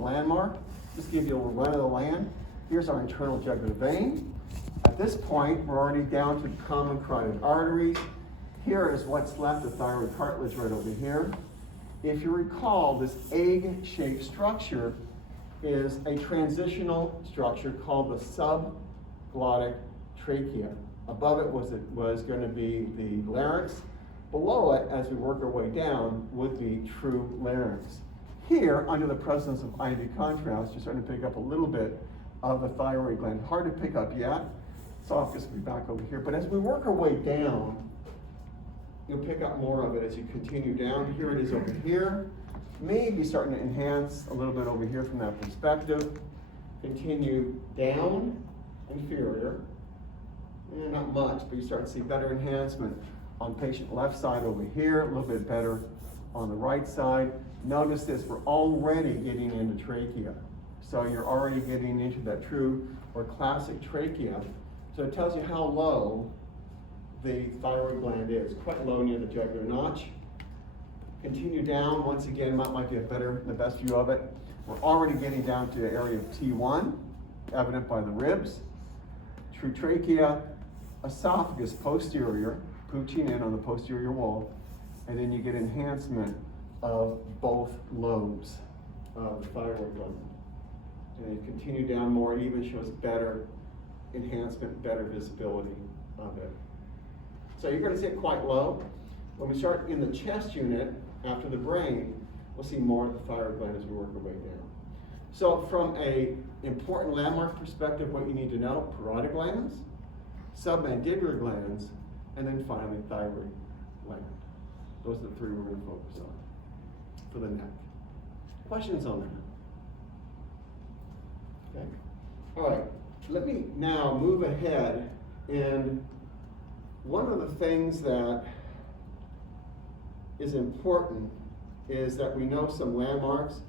landmark. Just give you a run of the land. Here's our internal jugular vein. At this point, we're already down to common carotid arteries. Here is what's left of thyroid cartilage right over here. If you recall, this egg-shaped structure is a transitional structure called the subglottic trachea. Above it was going to be the larynx. Below it, as we work our way down, would be true larynx. Here, under the presence of IV contrast, you're starting to pick up a little bit of the thyroid gland. Hard to pick up yet. Esophagus will be back over here. But as we work our way down, you'll pick up more of it as you continue down. Here it is over here. Maybe starting to enhance a little bit over here from that perspective. Continue down, inferior. Not much, but you start to see better enhancement on patient left side over here, a little bit better on the right side. Notice this, we're already getting into trachea. So you're already getting into that true or classic trachea. So it tells you how low the thyroid gland is, quite low near the jugular notch. Continue down, once again, might be the best view of it. We're already getting down to the area of T1, evident by the ribs. True trachea, esophagus posterior, pooching in on the posterior wall, and then you get enhancement of both lobes of the thyroid gland. And you continue down more, it even shows better enhancement, better visibility of it. So you're going to see it quite low. When we start in the chest unit, after the brain, we'll see more of the thyroid gland as we work our way down. So from a important landmark perspective, what you need to know, parotid glands, submandibular glands, and then finally thyroid gland. Those are the three we're going to focus on for the neck. Questions on that? Okay. All right, let me now move ahead, and one of the things that is important is that we know some landmarks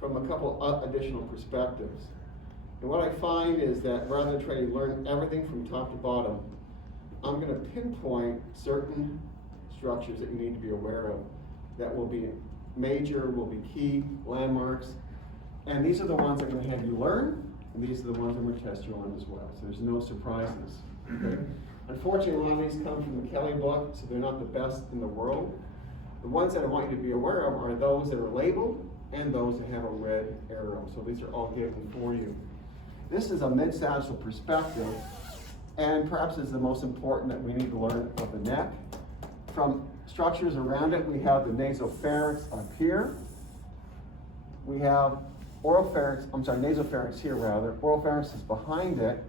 from a couple of additional perspectives. And what I find is that rather than trying to learn everything from top to bottom, I'm going to pinpoint certain structures that you need to be aware of that will be major, will be key landmarks. And these are the ones I'm going to have you learn, and these are the ones I'm going to test you on as well. So there's no surprises. Okay? Unfortunately, a lot of these come from the Kelly book, so they're not the best in the world. The ones that I want you to be aware of are those that are labeled and those that have a red arrow. So these are all given for you. This is a mid-sagittal perspective, and perhaps is the most important that we need to learn of the neck. From structures around it, we have the nasopharynx up here. We have nasopharynx here rather. Oropharynx is behind it.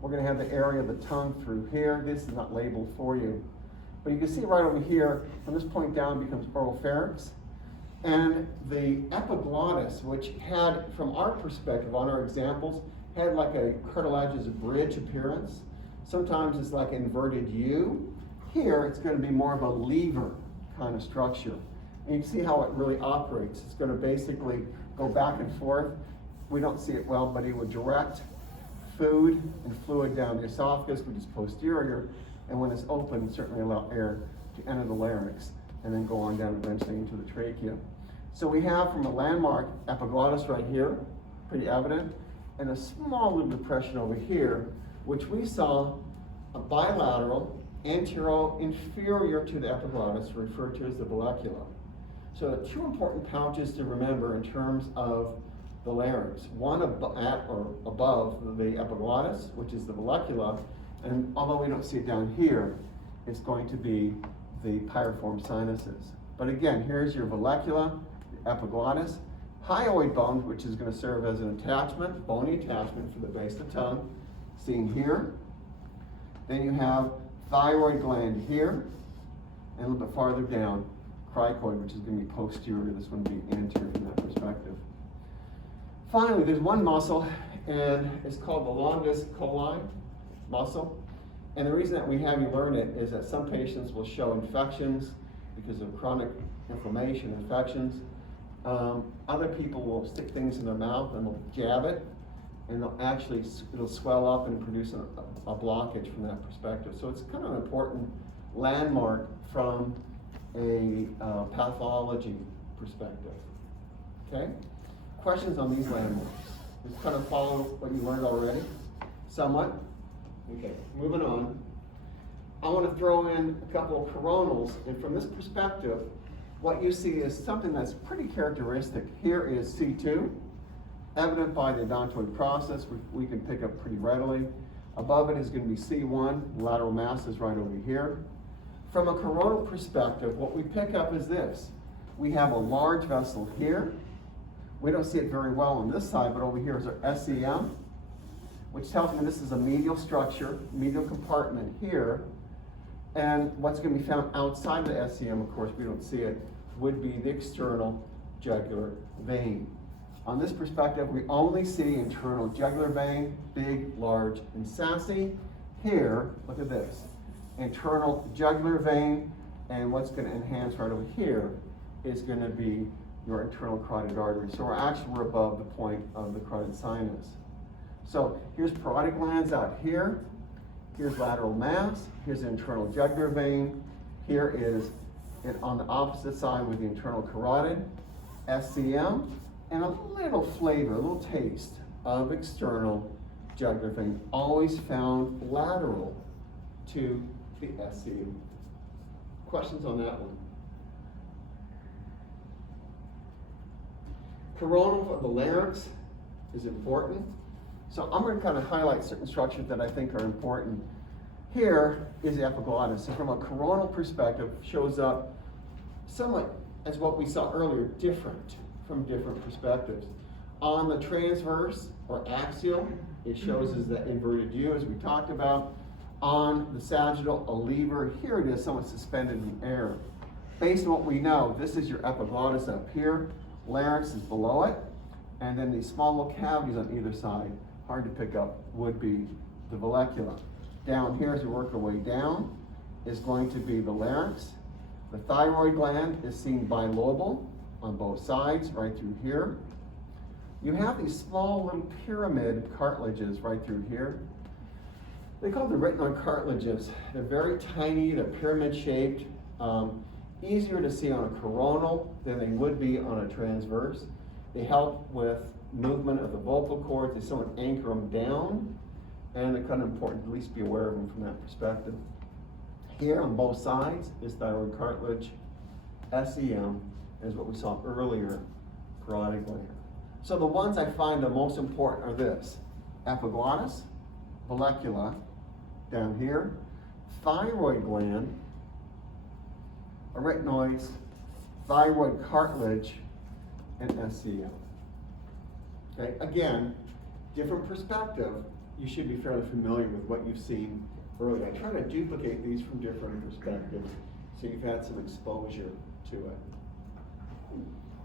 We're going to have the area of the tongue through here. This is not labeled for you. But you can see right over here, from this point down becomes oropharynx. And the epiglottis, which had, from our perspective on our examples, had like a cartilaginous bridge appearance. Sometimes it's like an inverted U. Here, it's going to be more of a lever kind of structure. And you can see how it really operates. It's going to basically go back and forth. We don't see it well, but it would direct food and fluid down the esophagus, which is posterior, and when it's open, certainly allow air to enter the larynx and then go on down eventually into the trachea. So we have from a landmark epiglottis right here, pretty evident, and a small little depression over here, which we saw a bilateral antero-inferior to the epiglottis, referred to as the vallecula. So the two important pouches to remember in terms of the larynx. One at or above the epiglottis, which is the vallecula, and although we don't see it down here, it's going to be the pyriform sinuses. But again, here's your vallecula, the epiglottis, hyoid bone, which is going to serve as an attachment, bony attachment for the base of the tongue, seen here. Then you have thyroid gland here, and a little bit farther down, cricoid, which is going to be posterior. This one would be anterior from that perspective. Finally, there's one muscle, and it's called the longus colli muscle. And the reason that we have you learn it is that some patients will show infections because of chronic inflammation, infections. Other people will stick things in their mouth and they'll jab it, and it'll swell up and produce a blockage from that perspective. So it's kind of an important landmark from a pathology perspective. Okay? Questions on these landmarks? Just kind of follow what you learned already, somewhat. Okay, moving on. I want to throw in a couple of coronals, and from this perspective, what you see is something that's pretty characteristic. Here is C2, evident by the odontoid process, we can pick up pretty readily. Above it is going to be C1, lateral mass is right over here. From a coronal perspective, what we pick up is this. We have a large vessel here. We don't see it very well on this side, but over here is our SCM, which tells me this is a medial structure, medial compartment here. And what's going to be found outside of the SCM, of course, we don't see it, would be the external jugular vein. On this perspective, we only see internal jugular vein, big, large, and sassy. Here, look at this, internal jugular vein, and what's going to enhance right over here is going to be your internal carotid artery. So we're above the point of the carotid sinus. So here's parotid glands out here. Here's lateral mass. Here's the internal jugular vein. Here is it on the opposite side with the internal carotid, SCM, and a little flavor, a little taste of external jugular vein, always found lateral to the SCM. Questions on that one? Coronal of the larynx is important. So I'm going to kind of highlight certain structures that I think are important. Here is the epiglottis. So from a coronal perspective, shows up somewhat as what we saw earlier, different from different perspectives. On the transverse or axial, it shows as the inverted U, as we talked about. On the sagittal, a lever. Here it is, somewhat suspended in air. Based on what we know, this is your epiglottis up here. Larynx is below it, and then these small little cavities on either side, hard to pick up, would be the vallecula. Down here, as we work our way down, is going to be the larynx. The thyroid gland is seen bilobal on both sides, right through here. You have these small little pyramid cartilages right through here. They call them retinoid cartilages. They're very tiny, they're pyramid shaped. Easier to see on a coronal than they would be on a transverse. They help with movement of the vocal cords. They somewhat anchor them down, and they're kind of important to at least be aware of them from that perspective. Here on both sides is thyroid cartilage, SCM, is what we saw earlier, parotid gland. So the ones I find the most important are this: epiglottis, vallecula, down here, thyroid gland, arytenoids, thyroid cartilage, and SCM. Okay, again, different perspective. You should be fairly familiar with what you've seen earlier. I try to duplicate these from different perspectives so you've had some exposure to it.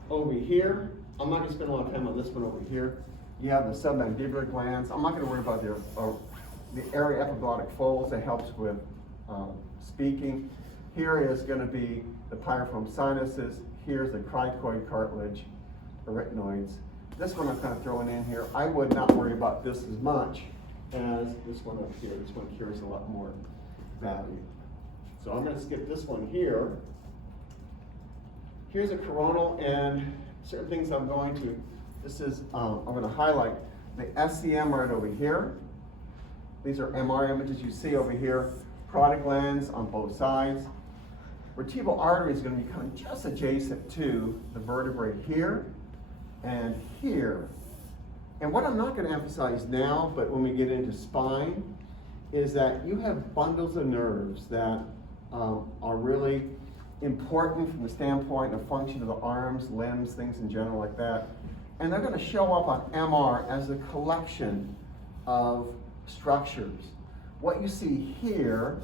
Over here, I'm not going to spend a lot of time on this one over here. You have the submandibular glands. I'm not going to worry about the area epiglottic folds that helps with speaking. Here is going to be the piriform sinuses. Here's the cricoid cartilage, arytenoids. This one I'm kind of throwing in here. I would not worry about this as much as this one up here. This one carries a lot more value. So I'm going to skip this one here. Here's a coronal, and certain things I'm going to, I'm going to highlight the SCM right over here. These are MR images you see over here. Parotid glands on both sides. Vertebral artery is going to be kind of just adjacent to the vertebrae here and here. And what I'm not going to emphasize now, but when we get into spine, is that you have bundles of nerves that are really important from the standpoint of function of the arms, limbs, things in general like that. And they're going to show up on MR as a collection of structures. What you see here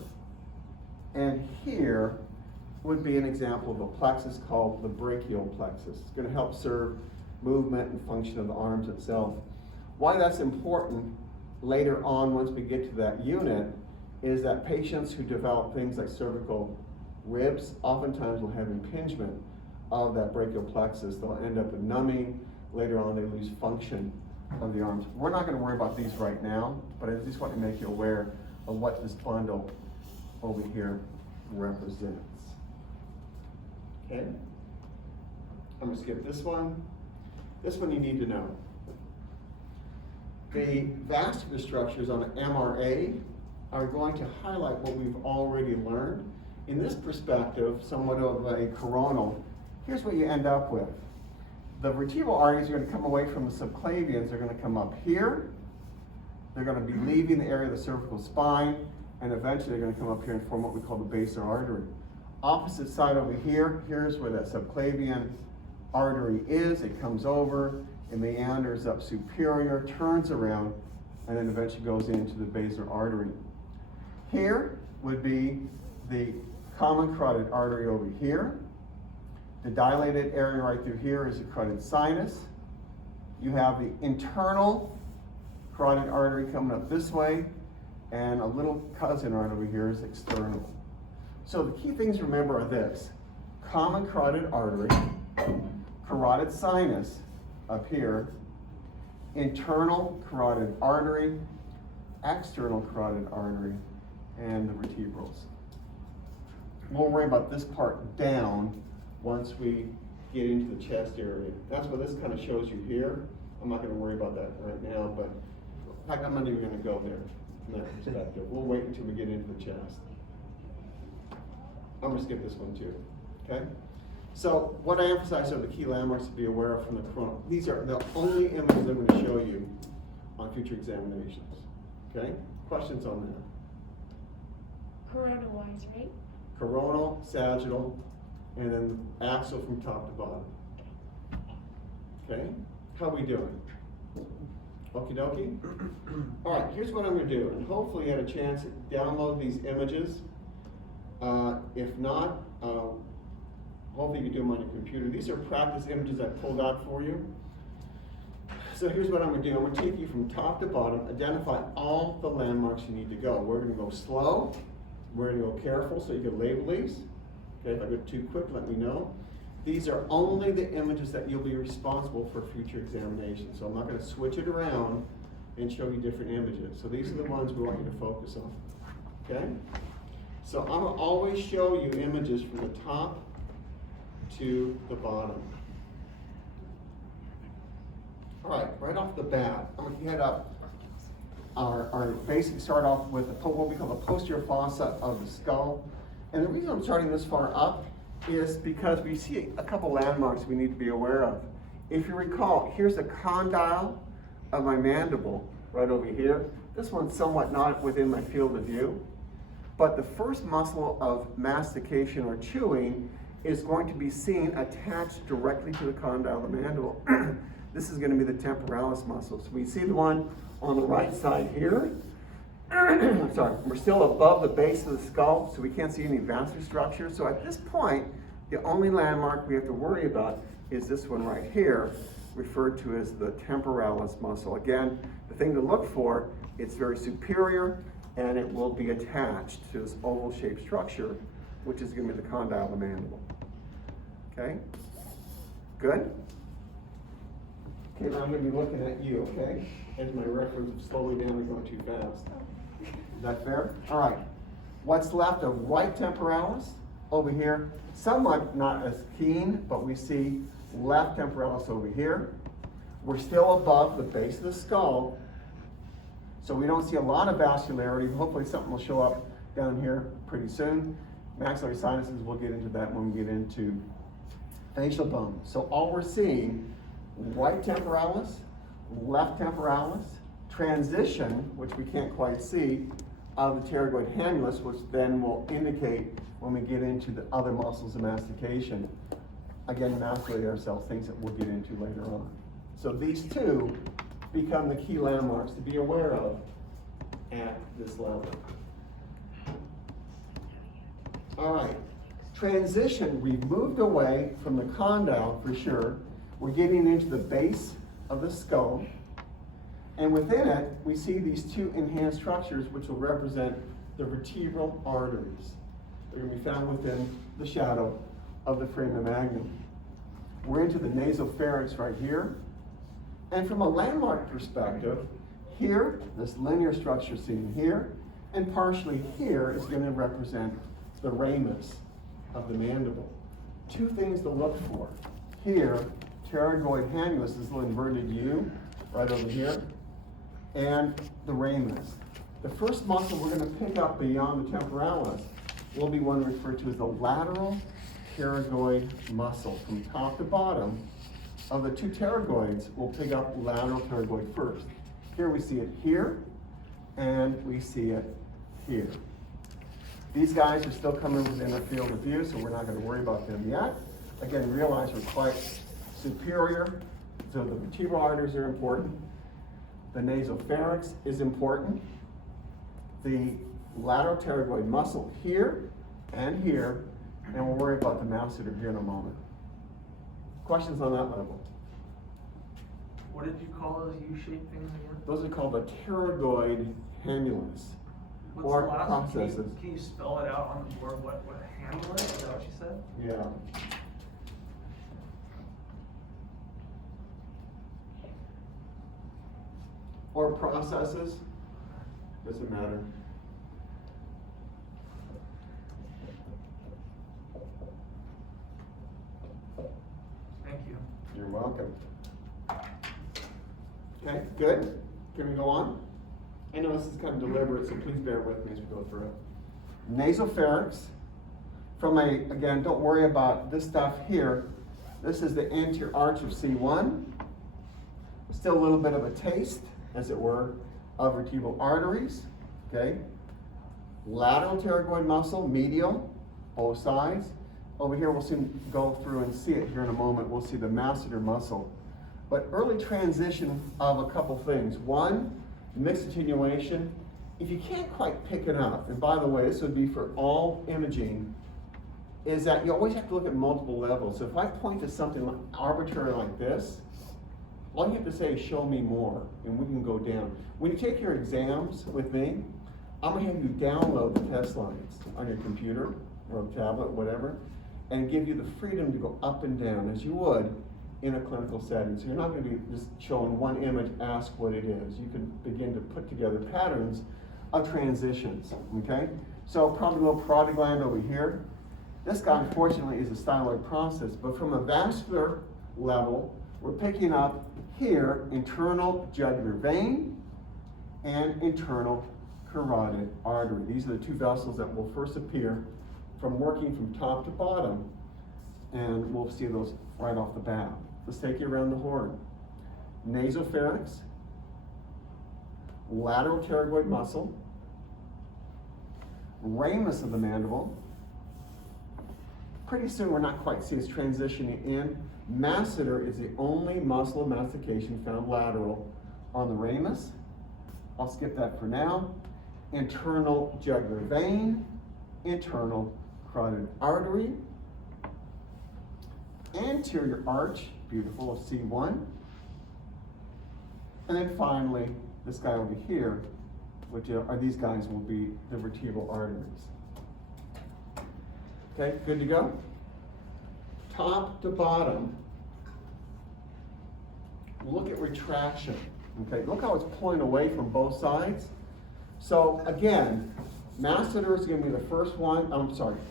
and here would be an example of a plexus called the brachial plexus. It's going to help serve movement and function of the arms itself. Why that's important later on, once we get to that unit, is that patients who develop things like cervical ribs oftentimes will have impingement of that brachial plexus. They'll end up with numbing. Later on, they lose function of the arms. We're not going to worry about these right now, but I just want to make you aware of what this bundle over here represents. Okay? I'm going to skip this one. This one you need to know. The vascular structures on an MRA are going to highlight what we've already learned. In this perspective, somewhat of a coronal, here's what you end up with. The vertebral arteries are going to come away from the subclavians. They're going to come up here. They're going to be leaving the area of the cervical spine, and eventually they're going to come up here and form what we call the basilar artery. Opposite side over here, here's where that subclavian artery is. It comes over, it meanders up superior, turns around, and then eventually goes into the basilar artery. Here would be the common carotid artery over here. The dilated area right through here is the carotid sinus. You have the internal carotid artery coming up this way, and a little cousin right over here is external. So the key things to remember are this: common carotid artery, carotid sinus up here, internal carotid artery, external carotid artery, and the vertebrals. We'll worry about this part down once we get into the chest area. That's what this kind of shows you here. I'm not going to worry about that right now, but in fact, I'm not even going to go there from that perspective. We'll wait until we get into the chest. I'm going to skip this one too, okay? So what I emphasize are the key landmarks to be aware of from the coronal. These are the only images I'm going to show you on future examinations, okay? Questions on that? Coronal-wise, right? Coronal, sagittal, and then axial from top to bottom. Okay? How are we doing? Okie dokie? All right, here's what I'm going to do, and hopefully you had a chance to download these images. If not, hopefully you can do them on your computer. These are practice images I pulled out for you. So here's what I'm going to do. I'm going to take you from top to bottom, identify all the landmarks you need to go. We're going to go slow. We're going to go careful so you can label these. Okay, if I go too quick, let me know. These are only the images that you'll be responsible for future examinations. So I'm not going to switch it around and show you different images. So these are the ones we want you to focus on. Okay? So I'm going to always show you images from the top to the bottom. All right, right off the bat, I'm going to head up. Our basic start off with what we call the posterior fossa of the skull. And the reason I'm starting this far up is because we see a couple landmarks we need to be aware of. If you recall, here's the condyle of my mandible right over here. This one's somewhat not within my field of view. But the first muscle of mastication or chewing is going to be seen attached directly to the condyle of the mandible. This is going to be the temporalis muscle. So we see the one on the right side here. Sorry, we're still above the base of the skull, so we can't see any vascular structure. So at this point, the only landmark we have to worry about is this one right here, referred to as the temporalis muscle. Again, the thing to look for, it's very superior, and it will be attached to this oval-shaped structure, which is going to be the condyle of the mandible. Okay? Good? Okay, now I'm going to be looking at you, okay? As my reference of slowly down and going too fast. Is that fair? All right. What's left of right temporalis over here? Somewhat not as keen, but we see left temporalis over here. We're still above the base of the skull, so we don't see a lot of vascularity. Hopefully something will show up down here pretty soon. Maxillary sinuses, we'll get into that when we get into facial bone. So all we're seeing, right temporalis, left temporalis, transition, which we can't quite see, of the pterygoid hamulus, which then will indicate when we get into the other muscles of mastication. Again, mastocytic cells, things that we'll get into later on. So these two become the key landmarks to be aware of at this level. All right, transition, we've moved away from the condyle for sure. We're getting into the base of the skull. And within it, we see these two enhanced structures which will represent the vertebral arteries. They're going to be found within the shadow of the foramen magnum. We're into the nasopharynx right here. And from a landmark perspective, here, this linear structure seen here, and partially here is going to represent the ramus of the mandible. Two things to look for. Here, pterygoid annulus, this little inverted U right over here, and the ramus. The first muscle we're going to pick up beyond the temporalis will be one referred to as the lateral pterygoid muscle. From top to bottom of the two pterygoids, we'll pick up lateral pterygoid first. Here we see it here, and we see it here. These guys are still coming within our field of view, so we're not going to worry about them yet. Again, realize we're quite superior, so the vertebral arteries are important. The nasopharynx is important. The lateral pterygoid muscle here, and we'll worry about the masseter here in a moment. Questions on that level? What did you call those U-shaped things again? Those are called the pterygoid annulus, What's or the last one? processes. Can you spell it out on the board? What handle is? Is that what you said? Yeah. Or processes, doesn't matter. Thank you. You're welcome. Okay, good. Can we go on? I know this is kind of deliberate, so please bear with me as we go through it. Nasopharynx. Again, don't worry about this stuff here. This is the anterior arch of C1. Still a little bit of a taste, as it were, of vertebral arteries. Okay. Lateral pterygoid muscle, medial, both sides. Over here, we'll soon go through and see it here in a moment. We'll see the masseter muscle. But early transition of a couple things. One, mixed attenuation. If you can't quite pick it up, and by the way, this would be for all imaging, is that you always have to look at multiple levels. So if I point to something arbitrary like this, all you have to say is show me more, and we can go down. When you take your exams with me, I'm gonna have you download the test lines on your computer or tablet, whatever, and give you the freedom to go up and down as you would in a clinical setting. So you're not gonna be just showing one image, ask what it is. You can begin to put together patterns of transitions, okay? So probably a little parotid gland over here. This guy, unfortunately, is a styloid process, but from a vascular level, we're picking up here internal jugular vein and internal carotid artery. These are the two vessels that will first appear from working from top to bottom, and we'll see those right off the bat. Let's take you around the horn. Nasopharynx, lateral pterygoid muscle, ramus of the mandible. Pretty soon, we're not quite see it's transitioning in. Masseter is the only muscle of mastication found lateral on the ramus. I'll skip that for now. Internal jugular vein, internal carotid artery, anterior arch, beautiful, of C1. And then finally, this guy over here, which are these guys will be the vertebral arteries. Okay, good to go? Top to bottom, look at retraction. Okay, look how it's pulling away from both sides. So again, masseter is going to be the first one.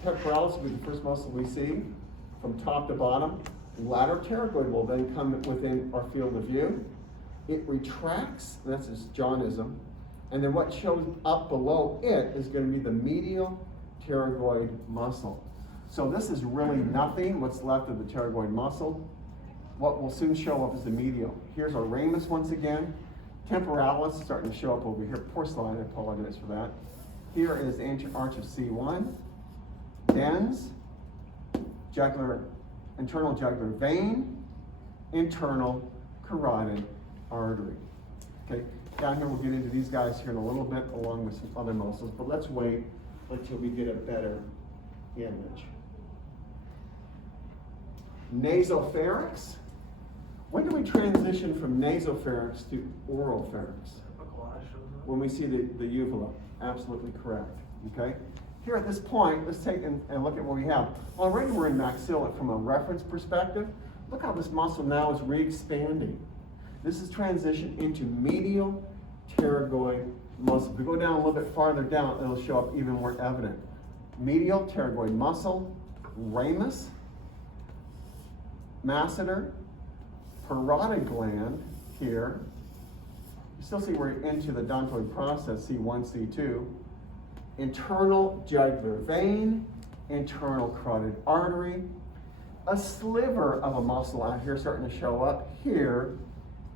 Temporalis will be the first muscle we see from top to bottom. Lateral pterygoid will then come within our field of view. It retracts, that's its Johnism, and then what shows up below it is going to be the medial pterygoid muscle. So this is really nothing, what's left of the pterygoid muscle. What will soon show up is the medial. Here's our ramus once again. Temporalis starting to show up over here. Poor slide, I apologize for that. Here is the anterior arch of C1. Dens, internal jugular vein, internal carotid artery. Okay, down here we'll get into these guys here in a little bit along with some other muscles, but let's wait until we get a better image. Nasopharynx. When do we transition from nasopharynx to oropharynx? When we see the uvula. Absolutely correct. Okay. Here at this point, let's take and look at what we have. Already we're in maxilla from a reference perspective. Look how this muscle now is re-expanding. This is transition into medial pterygoid muscle. If we go down a little bit farther down, it'll show up even more evident. Medial pterygoid muscle, ramus, masseter, parotid gland here. You still see we're into the odontoid process, C1, C2. Internal jugular vein, internal carotid artery, a sliver of a muscle out here starting to show up here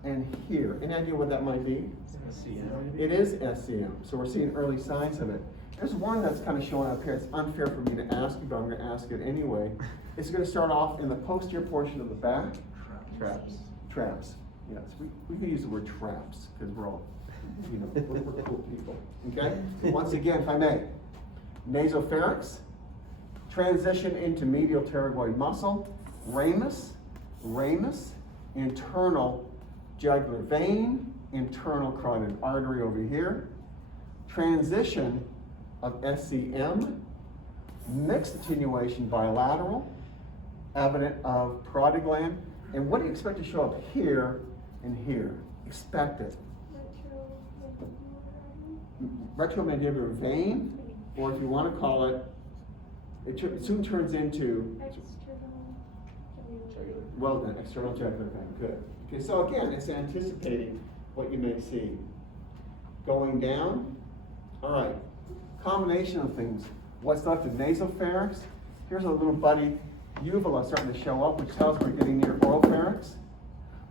and here. Any idea what that might be? SCM. It is SCM, so we're seeing early signs of it. There's one that's kind of showing up here. It's unfair for me to ask you, but I'm going to ask it anyway. It's going to start off in the posterior portion of the back. Traps. Traps. Yes, we can use the word traps because we're all, we're cool people. Okay? Once again, if I may, nasopharynx, transition into medial pterygoid muscle, ramus, internal jugular vein, internal carotid artery over here, transition of SCM, mixed attenuation bilateral, evident of parotid gland. And what do you expect to show up here and here? Expect it. Retromandibular vein, or if you want to call it, it soon turns into, well done, external jugular vein, good. Okay, so again, it's anticipating what you may see. Going down, all right, combination of things. What's left of nasopharynx? Here's a little buddy uvula starting to show up, which tells we're getting near oropharynx.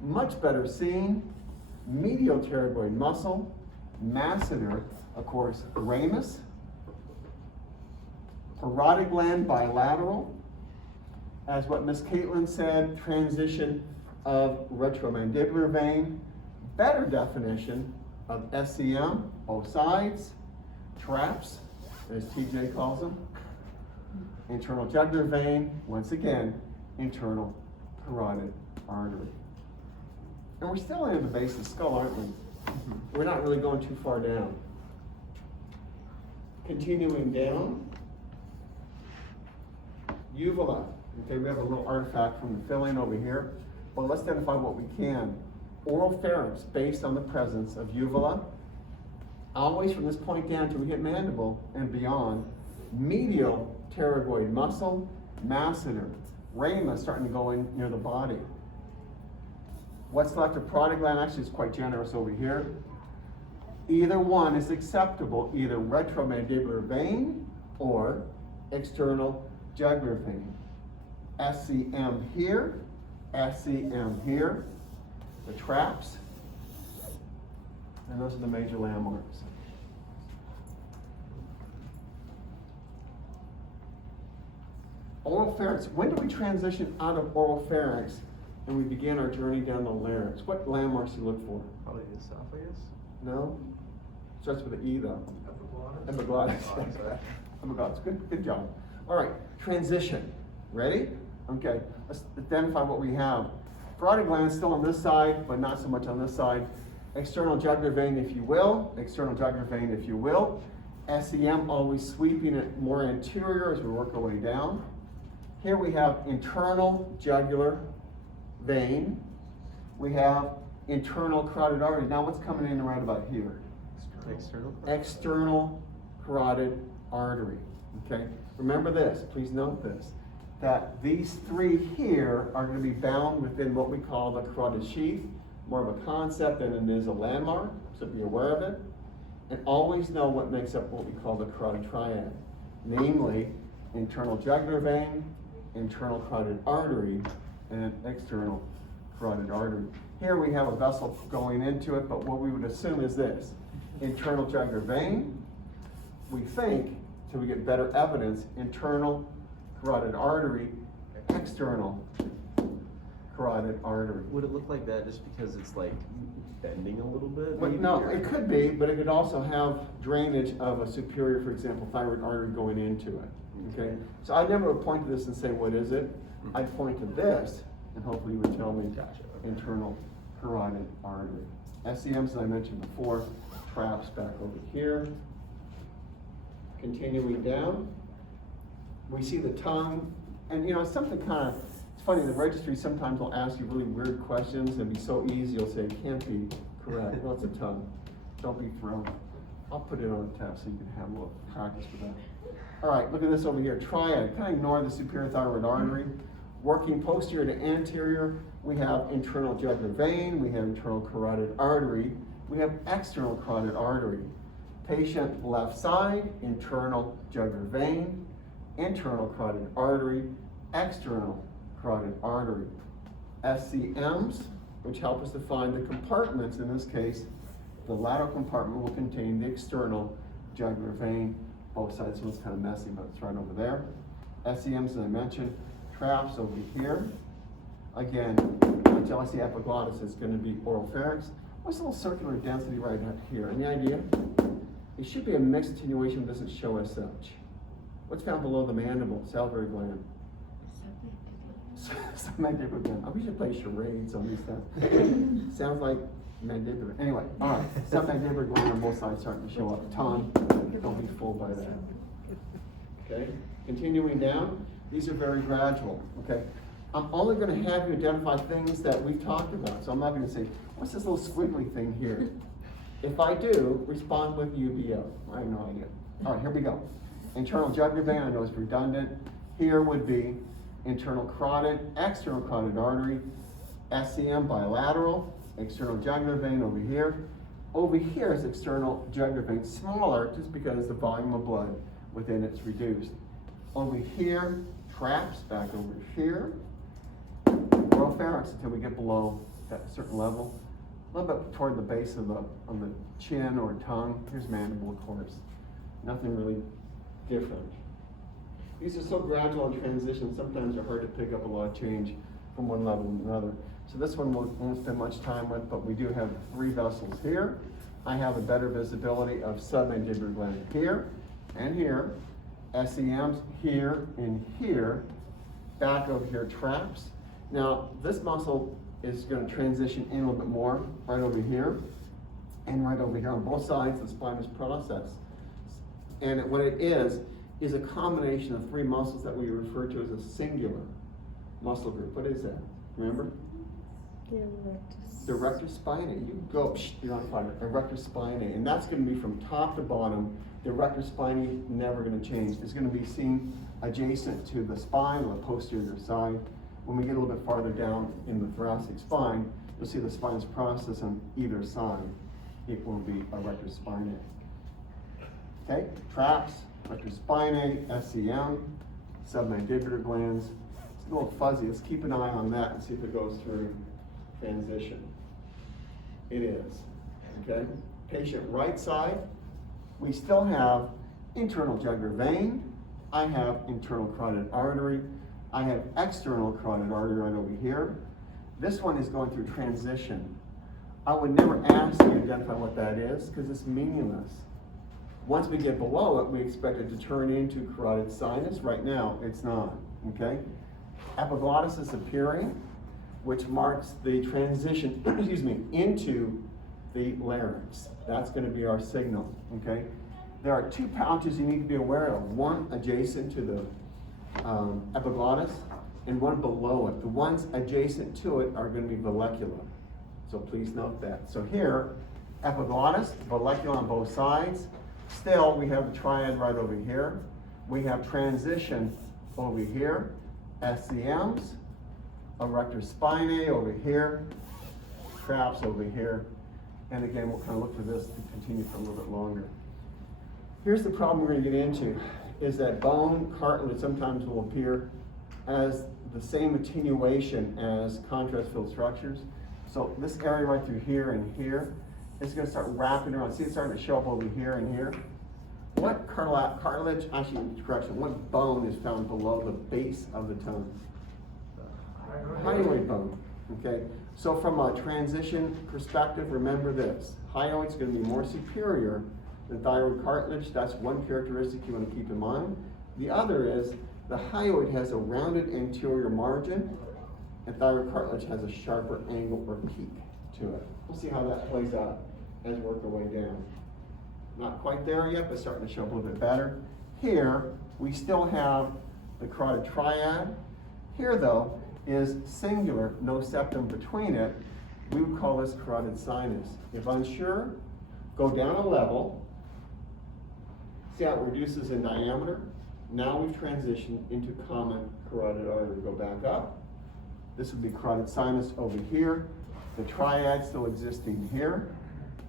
Much better seen. Medial pterygoid muscle, masseter, of course, ramus. Parotid gland bilateral. As what Miss Caitlin said, transition of retromandibular vein. Better definition of SCM, both sides. Traps, as TJ calls them. Internal jugular vein, once again, internal carotid artery. And we're still in the base of the skull, aren't we? We're not really going too far down. Continuing down, uvula. Okay, we have a little artifact from the filling over here. Well, let's identify what we can. Oral pharynx, based on the presence of uvula. Always from this point down till we hit mandible and beyond. Medial pterygoid muscle, masseter, ramus starting to go in near the body. What's left of parotid gland actually is quite generous over here. Either one is acceptable, either retromandibular vein or external jugular vein. SCM here, the traps, and those are the major landmarks. Oral pharynx. When do we transition out of oral pharynx and we begin our journey down the larynx? What landmarks do you look for? Probably the esophagus. No? Starts with an E though. Epiglottis. Epiglottis. Good job. All right. Transition. Ready? Okay. Let's identify what we have. Parotid gland still on this side, but not so much on this side. External jugular vein, if you will. SCM always sweeping it more anterior as we work our way down. Here we have internal jugular vein. We have internal carotid artery. Now what's coming in right about here? External carotid artery. Okay? Remember this, please note this, that these three here are going to be bound within what we call the carotid sheath. More of a concept than it is a landmark, so be aware of it. And always know what makes up what we call the carotid triad. Namely, internal jugular vein, internal carotid artery, and external carotid artery. Here we have a vessel going into it, but what we would assume is this. Internal jugular vein, we think, till we get better evidence, internal carotid artery, external carotid artery. Would it look like that just because it's like bending a little bit? Well, no, it could be, but it could also have drainage of a superior, for example, thyroid artery going into it. Okay, so I never would point to this and say, what is it? I'd point to this, and hopefully you would tell me internal carotid artery. SCMs, as I mentioned before, traps back over here. Continuing down, we see the tongue, and it's something kind of, it's funny, the registry sometimes will ask you really weird questions and be so easy, you'll say it can't be correct. Well, it's a tongue. Don't be thrown. I'll put it on the test so you can have a little practice with that. All right, look at this over here. Triad. Kind of ignore the superior thyroid artery. Working posterior to anterior, we have internal jugular vein, we have internal carotid artery, we have external carotid artery. Patient left side, internal jugular vein, internal carotid artery, external carotid artery. SCMs, which help us define the compartments. In this case, the lateral compartment will contain the external jugular vein, both sides, so it's kind of messy, but it's right over there. SCMs, as I mentioned, traps over here. Again, jealousy epiglottis is going to be oropharynx. What's a little circular density right up here? Any idea? It should be a mixed attenuation, but doesn't show as such. What's found below the mandible, salivary gland? Submandibular gland. We should play charades on these things. Sounds like mandibular. Anyway, all right. Submandibular gland on both sides starting to show up. Tongue, don't be fooled by that. Okay, continuing down. These are very gradual. Okay, I'm only going to have you identify things that we've talked about. So I'm not going to say, what's this little squiggly thing here? If I do, respond with UBO. I have no idea. All right, here we go. Internal jugular vein, I know it's redundant. Here would be internal carotid, external carotid artery, SCM bilateral, external jugular vein over here. Over here is external jugular vein, smaller just because the volume of blood within it's reduced. Over here, traps back over here. Oropharynx until we get below that certain level. A little bit toward the base of the chin or tongue. Here's mandible, of course. Nothing really different. These are so gradual in transition, sometimes they're hard to pick up a lot of change from one level to another. So this one we won't spend much time with, but we do have 3 vessels here. I have a better visibility of submandibular gland here and here, SEMs here and here, back over here, traps. Now, this muscle is going to transition in a little bit more right over here and right over here on both sides of the spinous process. And what it is a combination of 3 muscles that we refer to as a singular muscle group. What is that? Remember? The rectus spinae. You go, you're on fire. The rectus spinae. And that's going to be from top to bottom. The rectus spinae never going to change. It's going to be seen adjacent to the spine on the posterior side. When we get a little bit farther down in the thoracic spine, you'll see the spinous process on either side. It will be a rectus spinae. Okay, traps, rectus spinae, SCM, submandibular glands. It's a little fuzzy. Let's keep an eye on that and see if it goes through transition. It is. Okay, patient right side, we still have internal jugular vein. I have internal carotid artery. I have external carotid artery right over here. This one is going through transition. I would never ask you to identify what that is because it's meaningless. Once we get below it, we expect it to turn into carotid sinus. Right now, it's not, okay? Epiglottis is appearing, which marks the transition, excuse me, into the larynx. That's gonna be our signal, okay? There are 2 pouches you need to be aware of. One adjacent to the epiglottis and one below it. The ones adjacent to it are gonna be vallecula. So please note that. So here, epiglottis, vallecula on both sides. Still, we have the triad right over here. We have transition over here, SCMs, a rectus spinae over here, traps over here. And again, we'll kind of look for this to continue for a little bit longer. Here's the problem we're going to get into, is that bone cartilage sometimes will appear as the same attenuation as contrast-filled structures. So this area right through here and here is going to start wrapping around. See, it's starting to show up over here and here. What cartilage, actually, correction, what bone is found below the base of the tongue? Hyoid bone, okay? So from a transition perspective, remember this. Hyoid's going to be more superior than thyroid cartilage. That's one characteristic you want to keep in mind. The other is the hyoid has a rounded anterior margin, and thyroid cartilage has a sharper angle or peak to it. We'll see how that plays out as we work our way down. Not quite there yet, but starting to show up a little bit better. Here, we still have the carotid triad. Here, though, is singular, no septum between it. We would call this carotid sinus. If unsure, go down a level. See how it reduces in diameter? Now we've transitioned into common carotid artery. Go back up. This would be carotid sinus over here. The triad still existing here.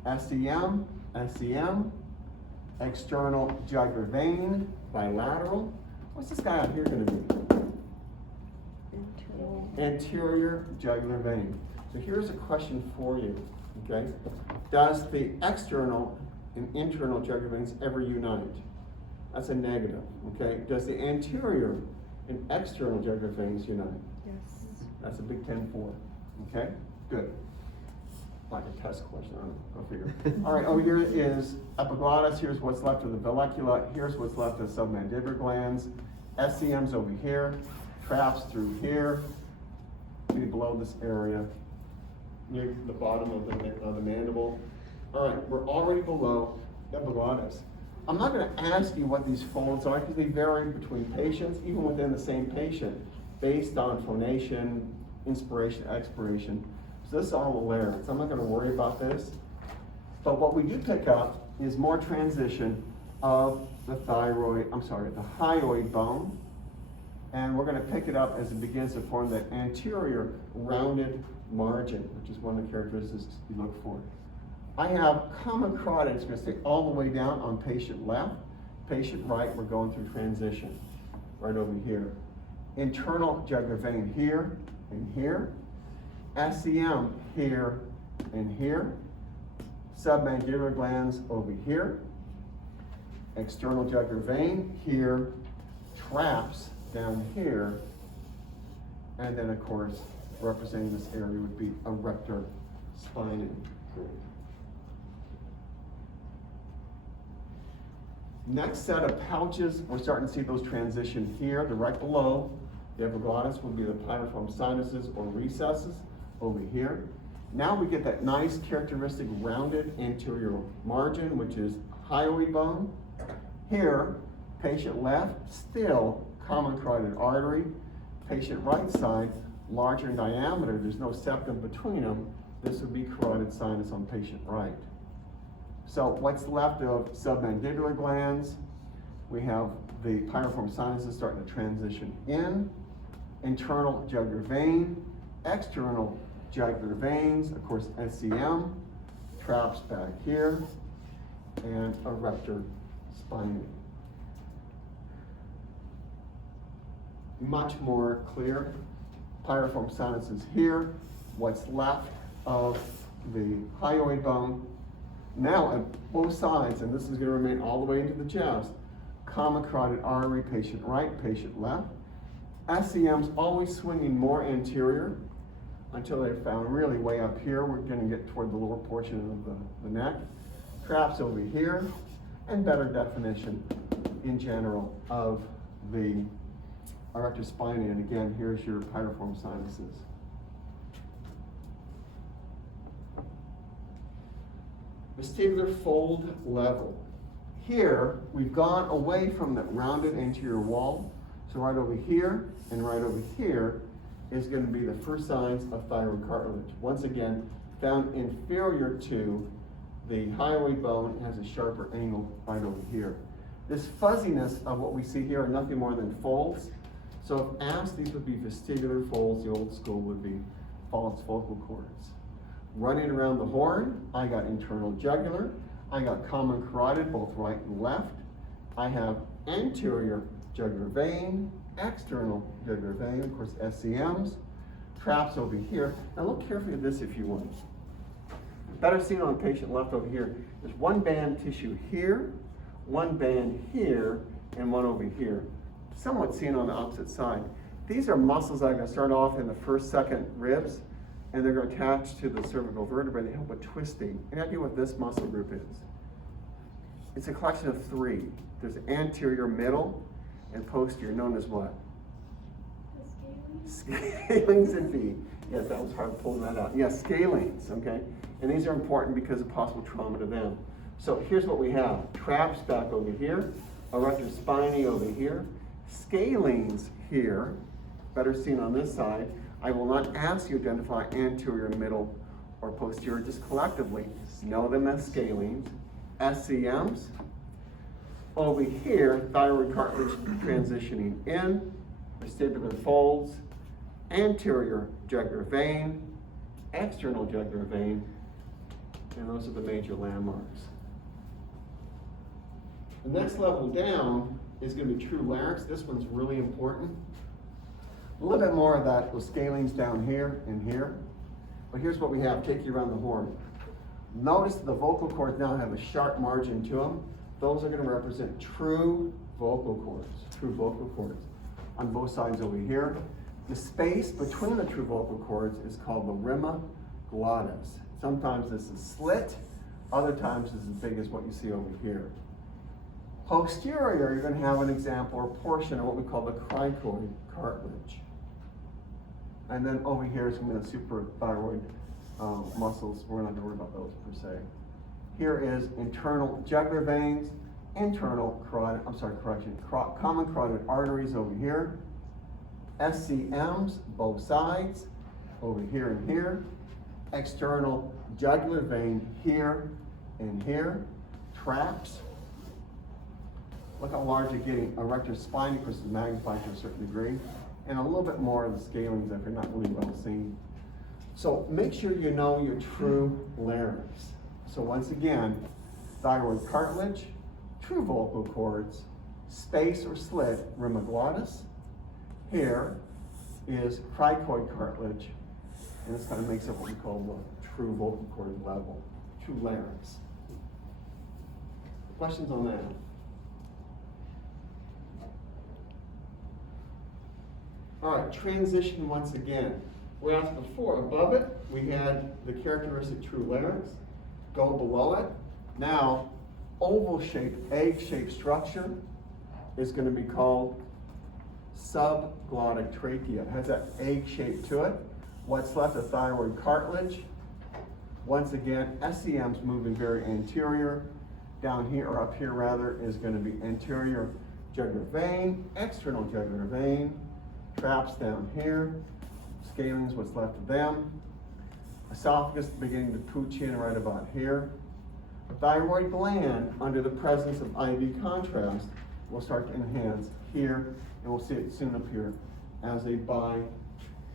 SEM, SEM, external jugular vein, bilateral. What's this guy out here going to be? Anterior jugular vein. So here's a question for you, okay? Does the external and internal jugular veins ever unite? That's a negative, okay? Does the anterior and external jugular veins unite? Yes. That's a big 10-4, okay? Good. Like a test question, I don't know, go figure. All right, over here is epiglottis. Here's what's left of the vallecula. Here's what's left of submandibular glands. SEM's over here. Traps through here. Maybe below this area, near the bottom of the mandible. All right, we're already below epiglottis. I'm not going to ask you what these folds are because they vary between patients, even within the same patient, based on phonation, inspiration, expiration. So this is all awareness. So I'm not going to worry about this. But what we do pick up is more transition of the hyoid bone. And we're going to pick it up as it begins to form that anterior rounded margin, which is one of the characteristics you look for. I have common carotid. It's going to stay all the way down on patient left. Patient right, we're going through transition right over here. Internal jugular vein here and here. SEM here and here. Submandibular glands over here. External jugular vein here. Traps down here. And then, of course, representing this area would be erector spinae. Next set of pouches, we're starting to see those transition here. They're right below. The epiglottis will be the piriform sinuses or recesses over here. Now we get that nice characteristic rounded anterior margin, which is hyoid bone. Here, patient left, still common carotid artery. Patient right side, larger in diameter. There's no septum between them. This would be carotid sinus on patient right. So what's left of submandibular glands? We have the piriform sinuses starting to transition in. Internal jugular vein, external jugular veins, of course SEM, traps back here, and erector spinae. Much more clear. Piriform sinuses here. What's left of the hyoid bone. Now at both sides, and this is going to remain all the way into the chest, common carotid artery, patient right, patient left. SEM's always swinging more anterior until they're found really way up here. We're going to get toward the lower portion of the neck. Traps over here, and better definition in general of the erector spinae. And again, here's your piriform sinuses. Vestibular fold level. Here, we've gone away from that rounded anterior wall. So right over here and right over here is going to be the first signs of thyroid cartilage. Once again, found inferior to the hyoid bone, has a sharper angle right over here. This fuzziness of what we see here are nothing more than folds. So if asked, these would be vestibular folds. The old school would be false vocal cords. Running around the horn, I got internal jugular. I got common carotid, both right and left. I have anterior jugular vein, external jugular vein, of course SEMs, traps over here. Now look carefully at this if you want. Better seen on the patient left over here. There's one band tissue here, one band here, and one over here. Somewhat seen on the opposite side. These are muscles that are going to start off in the first, second ribs, and they're going to attach to the cervical vertebrae. They help with twisting. Any idea what this muscle group is? It's a collection of three. There's anterior, middle, and posterior, known as what? Scalenes and feet. Yes, that was hard pulling that out. Yes, scalenes, okay? And these are important because of possible trauma to them. So here's what we have. Traps back over here, erector spinae over here, scalenes here, better seen on this side. I will not ask you to identify anterior, middle, or posterior, just collectively know them as scalenes. SEMs, Over here, thyroid cartilage transitioning in, vestibular folds, anterior jugular vein, external jugular vein, and those are the major landmarks. The next level down is going to be true larynx. This one's really important. A little bit more of that, those scalings down here and here. But here's what we have, take you around the horn. Notice the vocal cords now have a sharp margin to them. Those are going to represent true vocal cords on both sides over here. The space between the true vocal cords is called the rima glottis. Sometimes this is slit, other times it's as big as what you see over here. Posterior, you're going to have an example or portion of what we call the cricoid cartilage. And then over here is some of the suprathyroid muscles. We're not going to worry about those per se. Here is internal jugular veins, common carotid arteries over here, SCMs, both sides, over here and here, external jugular vein here and here, traps. Look how large you're getting. Erector spinae, of course, is magnified to a certain degree, and a little bit more of the scalings if you're not really well seen. So make sure you know your true larynx. So once again, thyroid cartilage, true vocal cords, space or slit, rima glottis. Here is cricoid cartilage, and this kind of makes up what we call the true vocal cord level, true larynx. Questions on that? All right, transition once again. We asked before, above it, we had the characteristic true larynx. Go below it. Now, oval-shaped, egg-shaped structure is going to be called subglottic trachea. It has that egg shape to it. What's left of thyroid cartilage. Once again, SCM's moving very anterior. Down here, or up here rather, is going to be anterior jugular vein, external jugular vein, traps down here, scalings, what's left of them. Esophagus beginning to pooch in right about here. Thyroid gland, under the presence of IV contrast, will start to enhance here, and we'll see it soon up here as a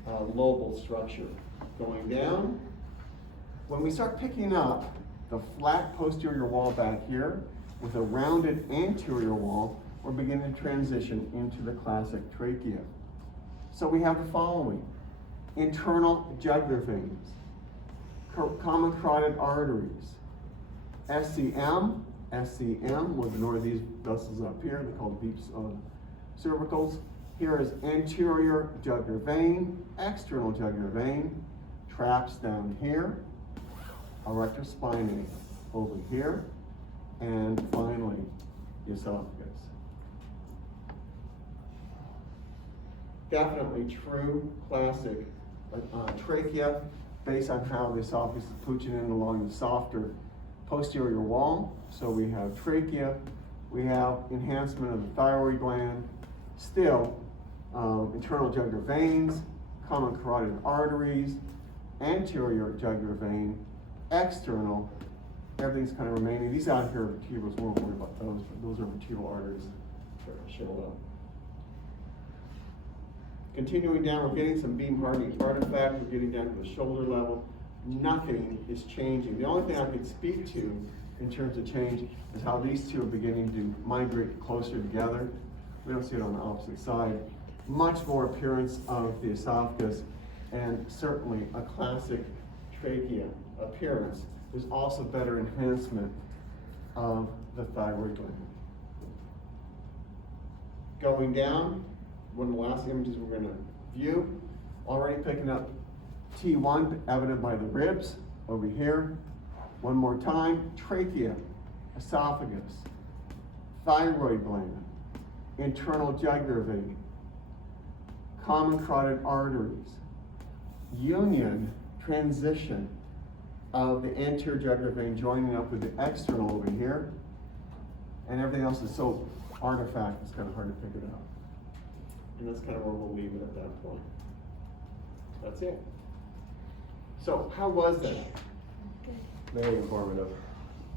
bilobal structure. Going down, when we start picking up the flat posterior wall back here with a rounded anterior wall, we're beginning to transition into the classic trachea. So we have the following: internal jugular veins, common carotid arteries, SCM, we'll ignore these vessels up here, they're called deep cervicals. Here is anterior jugular vein, external jugular vein, traps down here, erector spinae over here, and finally, the esophagus. Definitely true classic trachea, based on how the esophagus is pooching in along the softer posterior wall. So we have trachea, we have enhancement of the thyroid gland, still internal jugular veins, common carotid arteries, anterior jugular vein, external, everything's kind of remaining. These out here are vertebrals, we won't worry about those, but those are vertebral arteries that show up. Continuing down, we're getting some beam hardening artifact, we're getting down to the shoulder level. Nothing is changing. The only thing I could speak to in terms of change is how these two are beginning to migrate closer together. We don't see it on the opposite side. Much more appearance of the esophagus, and certainly a classic trachea appearance. There's also better enhancement of the thyroid gland. Going down, one of the last images we're going to view, already picking up T1, evident by the ribs over here. One more time, trachea, esophagus, thyroid gland, internal jugular vein, common carotid arteries, union, transition of the anterior jugular vein joining up with the external over here, and everything else is so artifact, it's kind of hard to pick it out. And that's kind of where we'll leave it at that point. That's it. So how was that? Very informative.